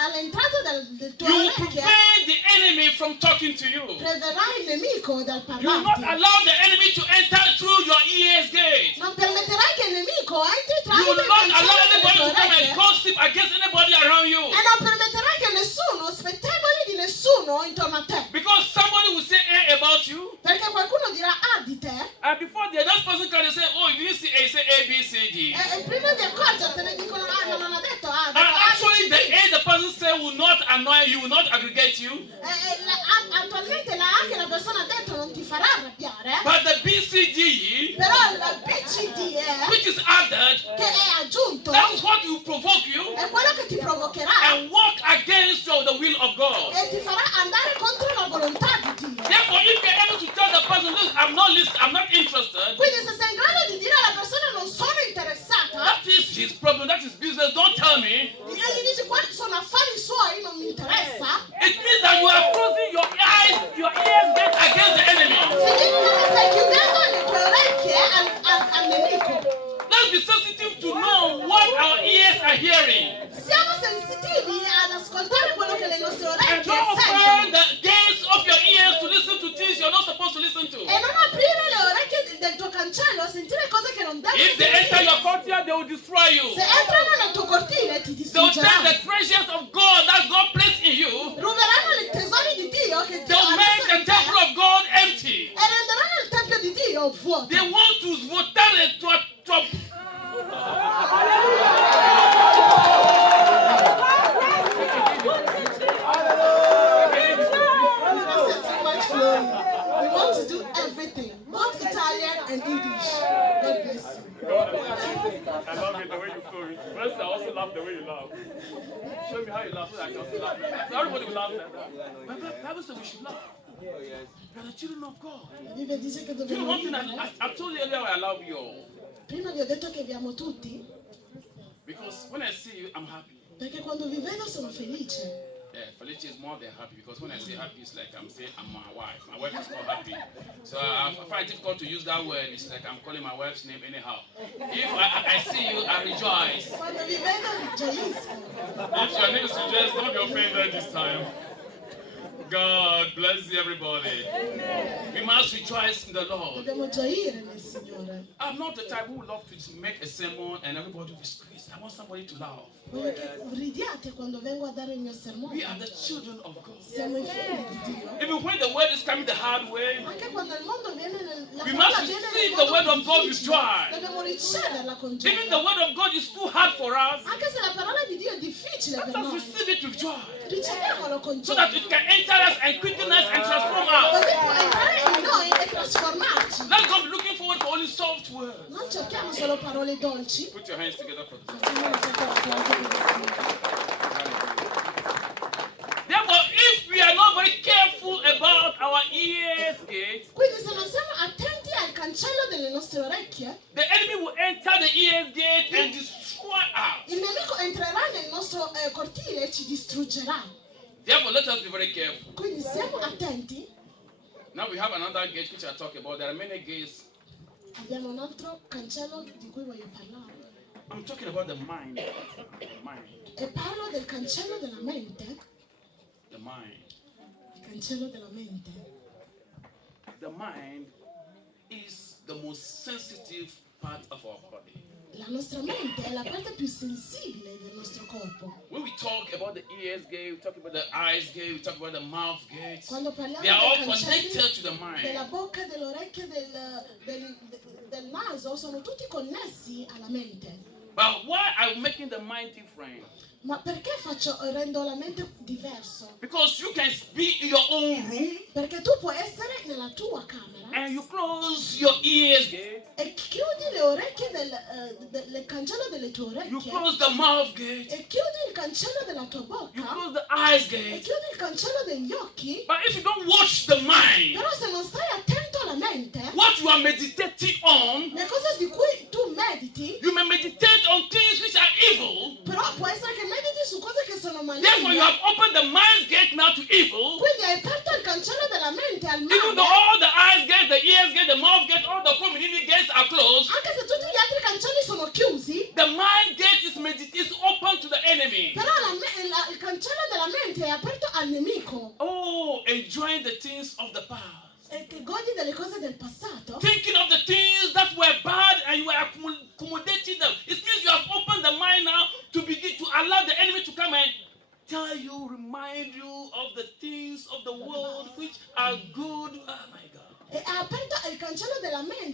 all'entrata del tuo you will orecchie, prevent the enemy from talking to you. preverai il nemico dal You will not parlarti. allow the enemy to enter through your ears gate. Non permetterai che il nemico entri You will tramite il not allow cancello delle anybody tue to come and orecchie gossip gossip against anybody around you. E non permetterai che nessuno, spettacoli di nessuno intorno a te. Because somebody will say A about you. Perché qualcuno dirà A di te. And before the next person can say, oh, you didn't see A, say A, B, C, D. E prima di accorgertene dicono A, non ha detto A. And actually, the A the person said will not annoy you, will not aggregate you. Attualmente la A che la persona ha detto non ti farà arrabbiare. But the B, C, D, Però la BCD which is added, che è aggiunto that is what will provoke you è quello che ti provocherà and walk against the will of God. e ti farà andare contro la volontà di Dio. Therefore, if you're able to tell the person, look, I'm not listening, I'm not interested, Quindi se sei in grado di dire alla persona non sono interessata, that is his problem, that is business, don't tell me. e gli dici quali sono affari suoi, non mi interessa, It means that you are closing your eyes, your ears get against the enemy. significa che stai chiudendo le tue orecchie al nemico. Let's be sensitive to know what our ears are hearing. Siamo sensitivi ad ascoltare quello che le nostre And orecchie don't open sentono the gates of your ears to listen to things you're not supposed to listen to. e non aprire le orecchie del tuo cancello a sentire cose che non devi If they enter sentire. your courtyard, they will destroy you. Se entrano nel tuo cortile ti They will take the distruggeranno. treasures of God that God placed in you. Ruberanno i tesori di Dio che They will hanno make messo the in te temple of God empty. e renderanno il tempio di Dio vuoto. They want to votare to We want to do everything, both Italian and English. God bless you. I love it the way you feel it. First, I also love the way you laugh. Show me how you laugh so I can also laugh. So everybody will laugh like that. But the Bible says we should laugh. We are the children of God. La Bibbia dice che You know dobbiamo one thing ridere. I told you earlier, I love you all. Prima vi ho detto che vi amo tutti, Because when I see you, I'm happy. perché quando vi vedo sono felice. Yeah, Felicia is more than happy because when I say happy, it's like I'm saying I'm my wife. My wife is not happy. So I find it difficult to use that word. It's like I'm calling my wife's name anyhow. If I see you, I rejoice. Quando vi vedo gioisco. If your name is Rejoice, don't be offended this time. God bless you, everybody. We must rejoice in the Lord. Dobbiamo gioire nel Signore. I'm not the type who would love to make a sermon and everybody will be squeezed. I want somebody to laugh. Voglio che ridiate quando vengo a dare il mio sermone. We are the children of God. Siamo i figli di Dio. Even when the word is coming the hard way, Anche quando il mondo viene la we parola must viene nel receive the modo word più of God with difficile, joy. dobbiamo riceverla con Even the gioia. word of God is too hard for us. Anche se la parola di Dio è difficile Let per us noi, receive it with joy. riceviamolo con So that gioia. it can enter us and quicken us and transform us. Così può entrare in noi e trasformarci. Let's not be looking forward for only soft words. Non cerchiamo solo parole dolci. Put your hands together for this. Facciamo un certo applauso per il Signore. Therefore, if we are not very careful about our ears gates, Quindi se non siamo attenti al cancello delle nostre orecchie, the enemy will enter the ears gate and destroy us. il nemico entrerà nel nostro cortile e ci distruggerà. Therefore, let us be very careful. Quindi siamo attenti. Now we have another gate which I talk about. There are many gates. Abbiamo un altro cancello di cui voglio parlare. I'm talking about the mind. The mind. E parlo del cancello della mente. The mind. Il cancello della mente. The mind is the most sensitive part of our body. La nostra mente è la parte più sensibile del nostro corpo. When we talk about the ears gate, we talk about the eyes gate, we talk about the mouth gate. Quando parliamo They are all dei cancelli connected to the mind. della bocca, dell'orecchio, del naso, sono tutti connessi alla mente. But why are we making the mind different? Ma perché rendo la mente diverso? Because you can be in your own room Perché tu puoi essere nella tua camera and you close your ears gate, e chiudi le orecchie del cancello delle tue you orecchie close the mouth gate, e chiudi il cancello della tua you bocca close the eyes e gate. chiudi il cancello degli occhi. But if you don't watch the mind, Però se non stai attento alla mente, what you are meditating on, le cose di cui tu mediti, you may meditate on things which are evil. però può essere che mediti su cose che sono Therefore, you maligne. have opened the mind's gate now to evil. Quindi hai aperto il cancello della mente al Even though male. all the eyes gate, the ears gate, the mouth gate, all the community gates are closed, Anche se tutti gli altri cancelli sono chiusi, the mind gate is open to the enemy. però il cancello della mente è aperto al nemico. Oh, enjoying the things of the past. E che godi delle cose del passato. Thinking of the things that were bad and you were accommodating them. It means you have opened the mind now to begin to allow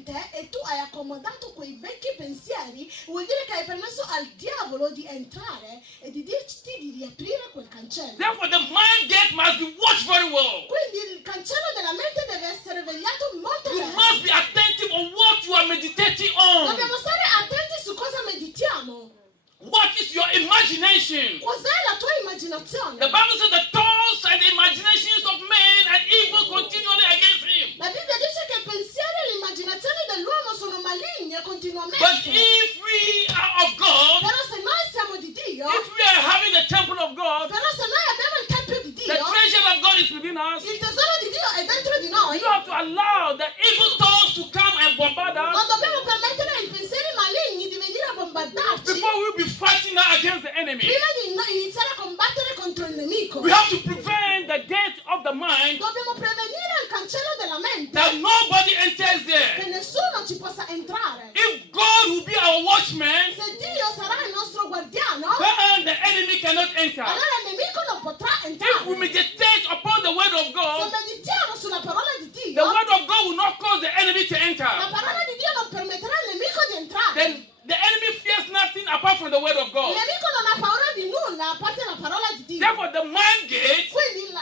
mente e tu hai accomodato quei vecchi pensieri, vuol dire che hai permesso al diavolo di entrare e di dirti di riaprire quel cancello. Therefore, the mind gate must be watched very well. Quindi il cancello della mente deve essere vegliato molto You bene. must be attentive on what you are meditating on. Dobbiamo stare attenti su cosa meditiamo. What is your imagination? Cos'è la tua immaginazione? The Bible says the thoughts and the imaginations of men are evil continually against him. La Bibbia dice che i pensieri e le immaginazioni dell'uomo sono maligni continuamente. But if we are of God, Però se noi siamo di Dio, if we are having the temple of God, però se noi abbiamo il tempio di the Dio, treasure of God is within us, il tesoro di Dio è dentro di noi, you have to allow the evil thoughts to come and bombard non us dobbiamo permettere ai pensieri maligni di venire a bombardarci before we will be fighting now against the enemy. prima di iniziare a combattere contro il nemico. We have to prevent the gate of the mind Dobbiamo prevenire il cancello della mente that nobody enters che there. nessuno ci possa entrare. If God will be our watchman, Se Dio sarà il nostro guardiano, then the enemy cannot enter. allora il nemico non potrà If we entrare. meditate upon the word of Se God, meditiamo sulla parola di the Dio, word of God will not cause the enemy to la enter. parola di Dio non permetterà al nemico di entrare. Then the enemy fears nothing apart from the word of Il God. nemico non ha paura di nulla a parte la parola di Dio. Therefore, the mind gate Quindi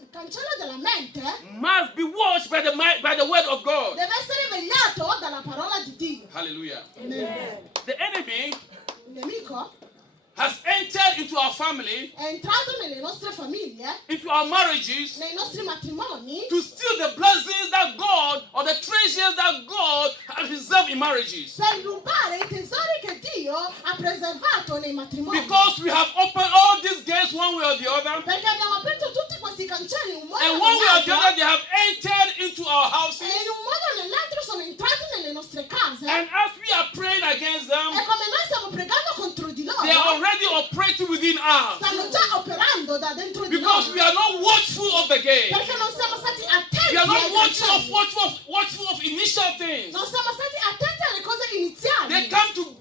il cancello della mente must be watched by the word of God. deve essere vegliato dalla parola di Dio. Hallelujah. Amen. The enemy Il nemico has entered into our family, è entrato nelle nostre famiglie, into our marriages, nei nostri matrimoni, to steal the blessings that God or the treasures that God has reserved in marriages. per rubare i tesori che Dio ha preservato nei matrimoni. Because we have opened all these gates one way or the other, Perché abbiamo aperto tutti questi cancelli un modo and o one way or the other nell'altro, they have entered into our e houses. in un modo o nell'altro sono entrati nelle nostre case. And as we are praying against them, E come noi stiamo pregando contro di loro, they are already operating within us. stanno già operando da dentro di Because noi. we are not watchful of the gate. Perché non siamo stati attenti We are not ai watchful cancelli. of initial things. Non siamo stati attenti alle cose iniziali. They come to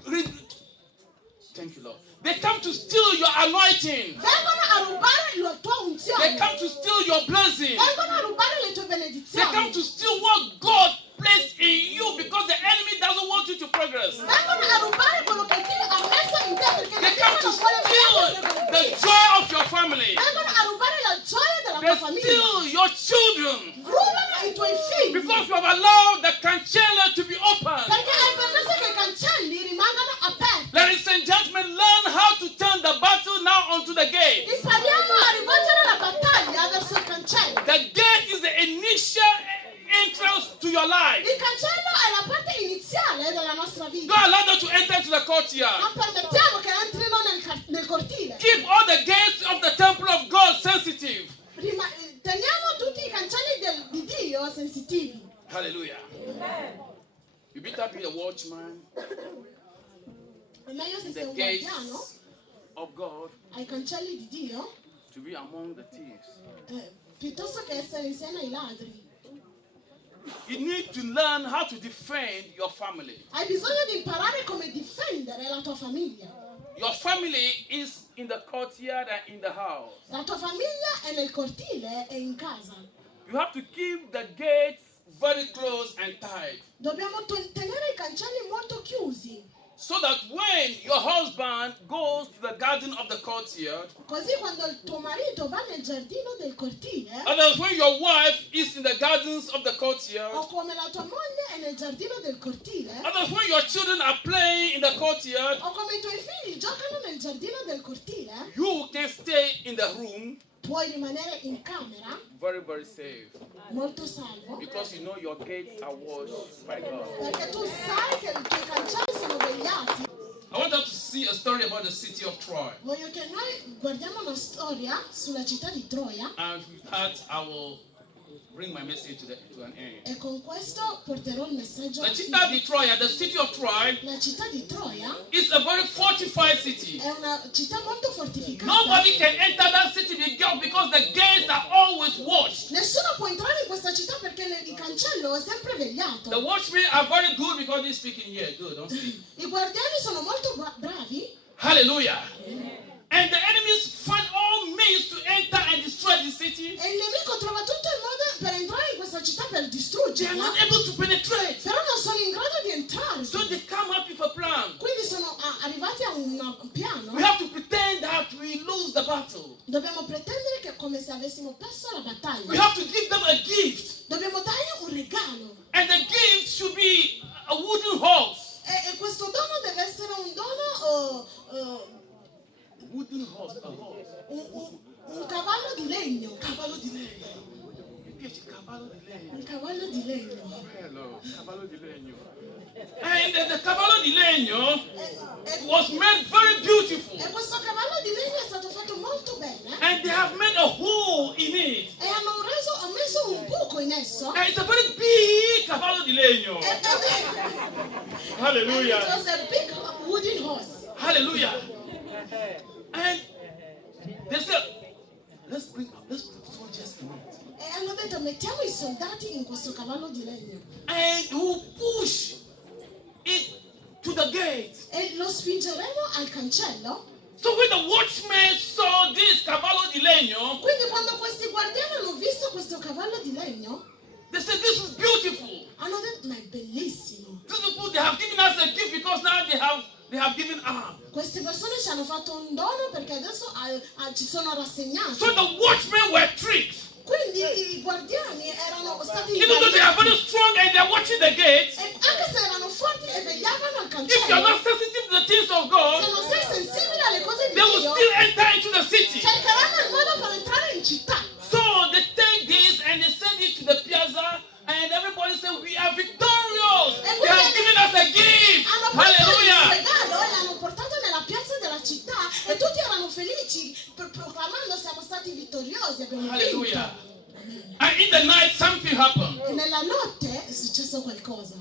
thank you, Lord. They come to steal your anointing. Vengono a rubare la tua They unzione. come to steal your blessing. Vengono a rubare le tue They benedizioni. come to steal what God placed in you because the enemy doesn't want you to progress. Vengono a rubare quello che Dio ha messo in te perché They il come Dio to non vuole steal vedere the le joy of your family. Vengono a rubare la gioia della They tua famiglia. steal your children Rubano i tuoi figli. because you have allowed the canceller to be open. Perché hai permesso che i cancelli rimangano aperti. Ladies and gentlemen, learn how to turn the battle now onto the gate. Impariamo a rivolgere la battaglia verso il cancello. The gate is the initial entrance to your life. Il cancello è la parte iniziale della nostra Don't vita. allow them to enter into the courtyard. Non permettiamo che entrino nel cortile. Keep all the gates of the temple of God sensitive. Teniamo tutti i cancelli di Dio sensitivi. Hallelujah. You better be a watchman È meglio se in sei the un guardiano gates of God ai cancelli di Dio to be among the thieves. piuttosto che essere insieme ai ladri. You need to learn how to defend your family. Hai bisogno di imparare come difendere la tua famiglia. Your family is in the courtyard and in the house. La tua famiglia è nel cortile e in casa. You have to keep the gates very close and tight Dobbiamo tenere i cancelli molto chiusi, so that when your husband goes to the garden of the courtyard, così quando il tuo marito va nel giardino del cortile, others when your wife is in the gardens of the courtyard, o come la tua moglie è nel giardino del cortile, others when your children are playing in the courtyard, o come i tuoi figli giocano nel giardino del cortile, you can stay in the room puoi rimanere in camera very, very safe molto salvo, because you know your gates are watched by God. perché tu sai che i tuoi cancelli sono vegliati. I want us to see a story about the city of Troy. Voglio che noi guardiamo una storia sulla città di Troia And with that, I will bring my message to an end. e con questo porterò il messaggio a The città di Troia, the city of Troy, La città di Troia is a very fortified city. è una città molto fortificata. Nobody can enter that city because the gates are always watched. Nessuno può entrare in questa città perché il cancello è sempre vegliato. The watchmen are very good because they speak in here. Good, don't speak. I guardiani sono molto bravi. Hallelujah. And the enemies find all means to enter and destroy the city. E il nemico trova tutto il modo per entrare in questa capacità per They are distruggerla, not able to penetrate. però non sono in grado di entrare. So they come up with a plan. Quindi sono arrivati a un piano. We have to pretend that we lose the battle. Dobbiamo pretendere che è come se avessimo perso la We battaglia. have to give them a gift. Dobbiamo dargli un regalo. And the gift should be a wooden horse. E questo dono deve essere un dono, Wooden horse, a horse. un cavallo di legno. Cavallo di legno. Mi piace cavallo di legno. Un cavallo di legno. Bello, cavallo di legno. And the cavallo di legno was made very beautiful. E questo cavallo di legno è stato fatto molto bene. And they have made a hole in it. E hanno messo un buco in esso. And it's a very big cavallo di legno. It Hallelujah. was a big wooden horse. Hallelujah. And they said, let's put soldiers in it. E hanno detto mettiamo i soldati in questo cavallo di legno. And we'll push it to the gate. E lo spingeremo al cancello. So when the watchmen saw this cavallo di legno, Quindi quando questi guardiani hanno visto questo cavallo di legno, they said, this is beautiful. hanno detto ma è bellissimo. These people, they have given us a gift because now they have given up. Queste persone ci hanno fatto un dono perché adesso ci sono rassegnati. So the watchmen were tricked. Quindi i guardiani erano stati Even though they are very ingannati. strong and they are watching the gate, E anche se erano forti e vegliavano al if you are cancello, not sensitive to the things of se God, non sei sensibile alle cose di they will Dio, still enter into the city. cercheranno il modo per entrare in città. So they take this and they send it to the piazza, and everybody said, we are victorious. They have given us a gift. Hanno preso il Hallelujah. regalo e l'hanno portato nella piazza della città e tutti erano felici proclamando siamo stati vittoriosi, abbiamo Hallelujah. vinto. And in the night, something happened. E nella notte è successo qualcosa.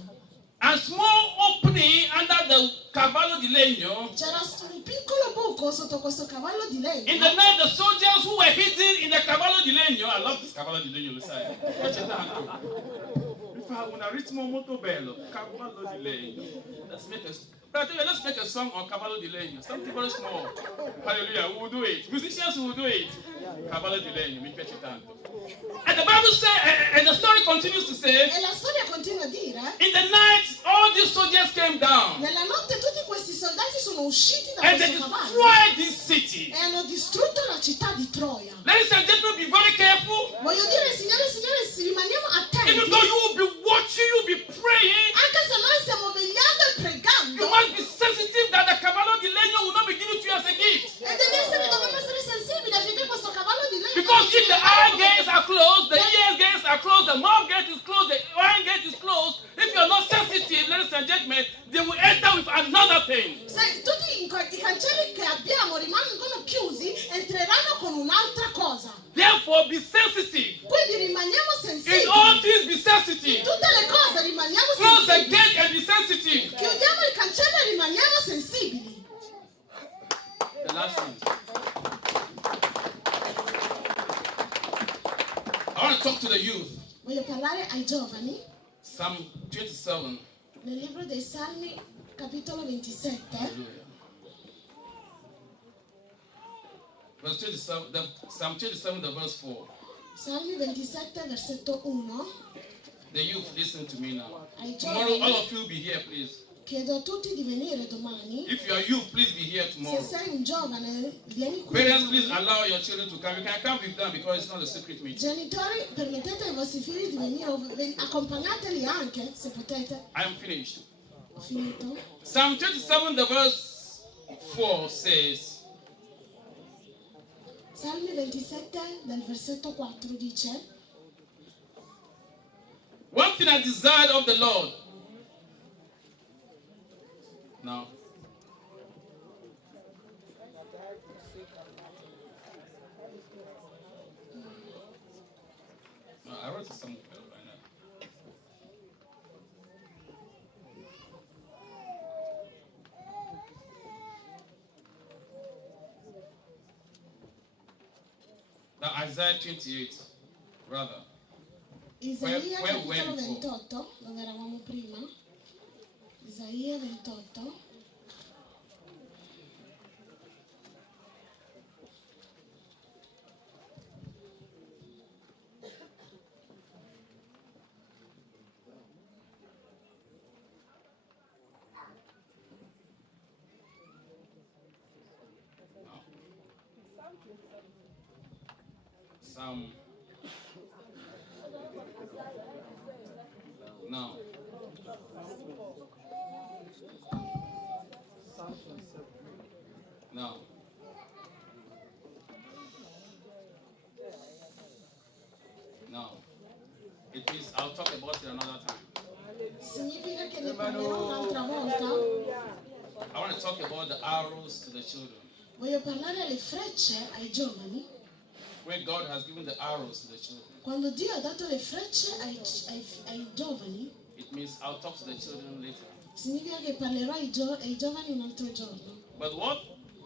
A small opening under the cavallo di legno. C'era un piccolo buco sotto questo cavallo di In the legno. night, the soldiers who were hidden in the cavallo di legno. I love this cavallo di legno, lo sai. Una ritmo molto bello. Cavallo di legno. Let's make a song on cavallo di legno. Something very small. Hallelujah. We will do it. Musicians will do it. Cavallo di legno. Mi piace tanto. And the Bible says, and the story continues to say, E la storia continua a dire, in the night, all these soldiers came down. nella notte tutti questi soldati sono usciti da And they questo cavallo destroyed this city. e hanno distrutto la città di Troia. Ladies and gentlemen, be very careful. Voglio dire, signore e signori, rimaniamo Even attenti. though you will be watching, you will be praying, Anche se noi stiamo vegliando e you pregando, must be sensitive that the cavallo di legno will not be given to you as a gift. e dobbiamo essere sensibili affinché questo cavallo di legno Because if the eye gates are closed, the ear gates are closed, the mouth gate is closed, the eye gate is closed, if you are not sensitive, ladies and gentlemen, they will enter with another thing. se tutti i cancelli che abbiamo rimangono chiusi, entreranno con un'altra cosa. Therefore, be sensitive. Quindi rimaniamo In sensibili. all things, be In sensitive. tutte le cose rimaniamo Close the sensibili. gate and be sensitive. Chiudiamo il cancello e rimaniamo sensibili. The last thing. I want to talk to the youth. Voglio parlare ai giovani Psalm 27. nel libro dei Salmi, capitolo 27. Hallelujah. Verse 27, Psalm 27, the verse 4. Salmi 27, versetto 1. The youth, listen to me now. Ai Tomorrow, giovani all of you be here, please. chiedo a tutti di venire domani. If you are youth, please be here Se tomorrow. sei un giovane, vieni qui. Parents, please domani. allow your children to come. You can come with them because it's not a secret meeting. Genitori, permettete ai vostri figli di venire, accompagnateli anche, se potete. I am finished. Ho finito. Psalm 27, the verse 4 says, Salmi 27, del versetto 4 dice: one thing I desired of the Lord. Now, no, I wrote something right now. Now, Isaiah 28, rather. Isaia Where capitolo were we before? 28, dove eravamo prima. Isaia 28. No. No. No. It means I'll talk about it another time. Significa che ne parlerò un'altra volta. I want to talk about the arrows to the children. Voglio parlare alle frecce ai giovani. When God has given the arrows to the children, Quando Dio ha dato le frecce ai giovani, it means I'll talk to the children later. significa che parlerò ai giovani un altro giorno. But what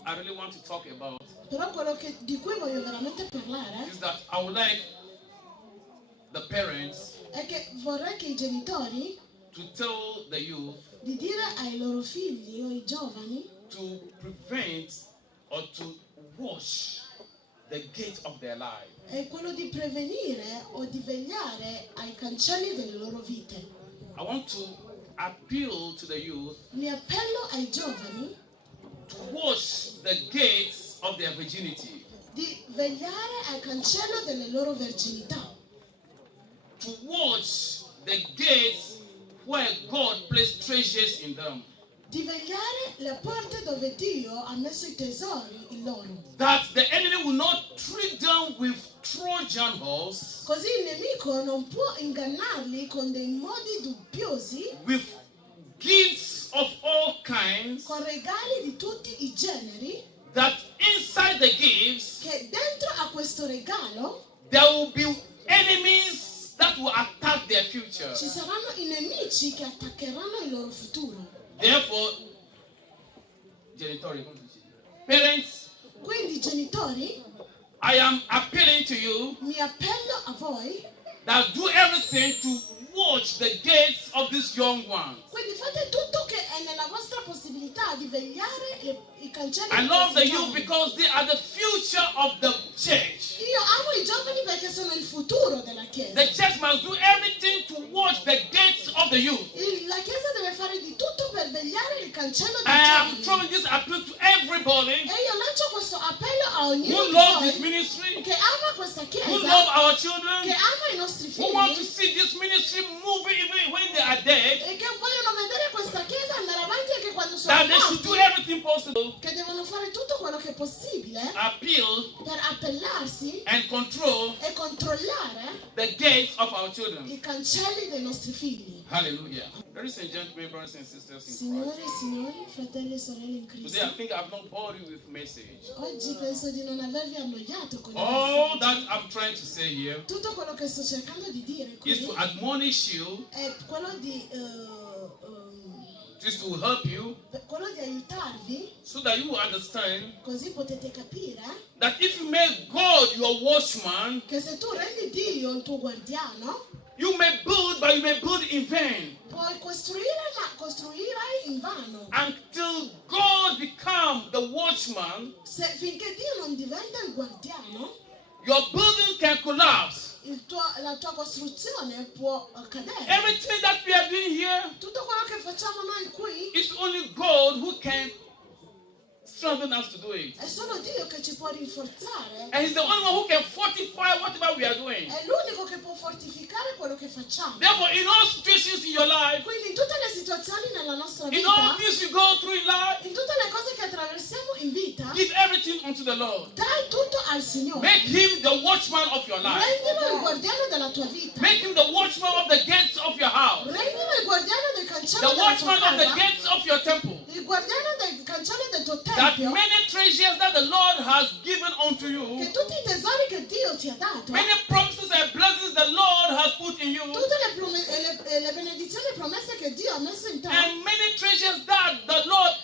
I really want to talk about Però quello di cui voglio veramente parlare is that I would like the parents è che vorrei che i genitori to tell the youth di dire ai loro figli o ai giovani to prevent or to watch the gate of their life. è quello di prevenire o di vegliare ai cancelli delle loro vite. I want to appeal to the youth Mi appello ai giovani to watch the gates of their virginity, di vegliare al cancello delle loro verginità, to watch the gates where God placed treasures in them, di vegliare le porte dove Dio ha messo i tesori in loro, that the enemy will not trick them with Trojan horse, così il nemico non può ingannarli con dei modi dubbiosi, with gifts of all kinds, con regali di tutti i generi, that inside the gifts che dentro a questo regalo there will be enemies that will attack their future. ci saranno i nemici che attaccheranno il loro futuro. Therefore, parents, Quindi genitori, I am appealing to you mi appello a voi, that do everything to watch the gates of these young ones. quindi fate tutto che è nella vostra possibilità di vegliare i cancelli I di love the questi youth giovani. because they are the future of the church. Io amo i giovani perché sono il futuro della Chiesa. The church must do everything to watch the gates of the youth. La Chiesa deve fare di tutto per vegliare il cancello dei I am giovani. throwing this appeal to everybody E io lancio questo appello a ognuno who di loves this voi ministry, che ama questa who Chiesa, love our che children, ama i nostri who want to figli see this ministry moving even when they are dead, e che vogliono vedere questa Chiesa andare avanti anche quando sono that they should do morti, everything possible, che devono fare tutto quello che è possibile appeal per appellarsi and control e controllare the gates of our children. i cancelli dei nostri figli. Hallelujah. Ladies and gentlemen, brothers and sisters in Signore Christ. e signori, fratelli e sorelle in Today I Cristo, think I've not bored you with message. oggi penso di non avervi annoiato con il All messaggio. that I'm trying to say here Tutto quello che sto cercando di dire is to qui admonish you, è quello is to help you, di aiutarvi, so that you will understand così potete capire that if you make God your watchman, che se tu rendi Dio il tuo guardiano, you may build, but you may build in vain puoi costruire, ma costruirai in vano. until God become the watchman. Finché Dio non diventa il guardiano, Your building can collapse. la tua costruzione può cadere. Everything that we are doing here Tutto quello che facciamo noi qui is only God who can strengthen us to do it. è solo Dio che ci può rinforzare. And He's the only one who can fortify whatever we are doing. È l'unico che può fortificare quello che facciamo. Therefore, in all situations in your life, Quindi in tutte le situazioni nella nostra in all vita, things you go through in life, in tutte le cose che attraversiamo in vita, give everything unto the Lord. dai tutto al Signore. Make Him the watchman of your life. Rendilo il guardiano della tua vita. Make Him the watchman of the gates of your house. Rendilo il guardiano del cancello The della tua watchman of the casa. gates of your temple. Il guardiano del cancello del tuo That tempio. many treasures that the Lord has given unto Che you, tutti i tesori che Dio ti ha dato, many promises and blessings the Lord has put in you, tutte le benedizioni e promesse che Dio ha messo in te, and many treasures that the Lord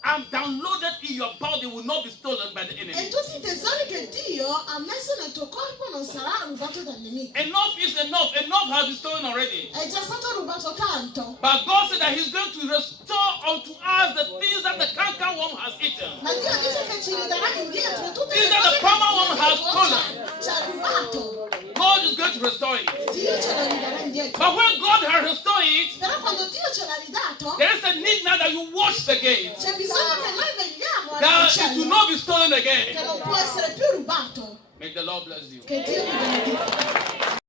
has downloaded in your body will not be stolen by the e enemy. tutti i tesori che Dio ha messo nel tuo corpo non sarà rubato dal nemico. Enough is enough. Enough has been stolen already. È già stato rubato tanto, But God said that He's going to restore unto us the things that the cankerworm has eaten. ma Dio dice che ci ridarà indietro tutte le Things that cose the che palmer worm has il nemico stolen. ci ha rubato. God is going to restore it. Dio ce la ridarà indietro. But when God has restored it, Però quando Dio ce l'ha ridato, there is a need now that you watch the gate. c'è bisogno che noi vegliamo That it will cancello not be stolen che again. non può essere più rubato. May the Lord bless you. Che Dio ti benedica.